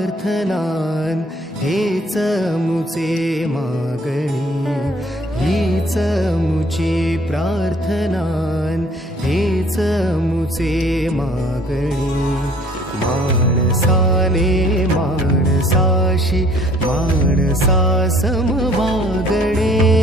प्रार्थनान हेच मुचे मागणी, हीच मुची प्रार्थनान हेच मुचे मागणी. माणसाने माणसाशी माणसा सम वागणे,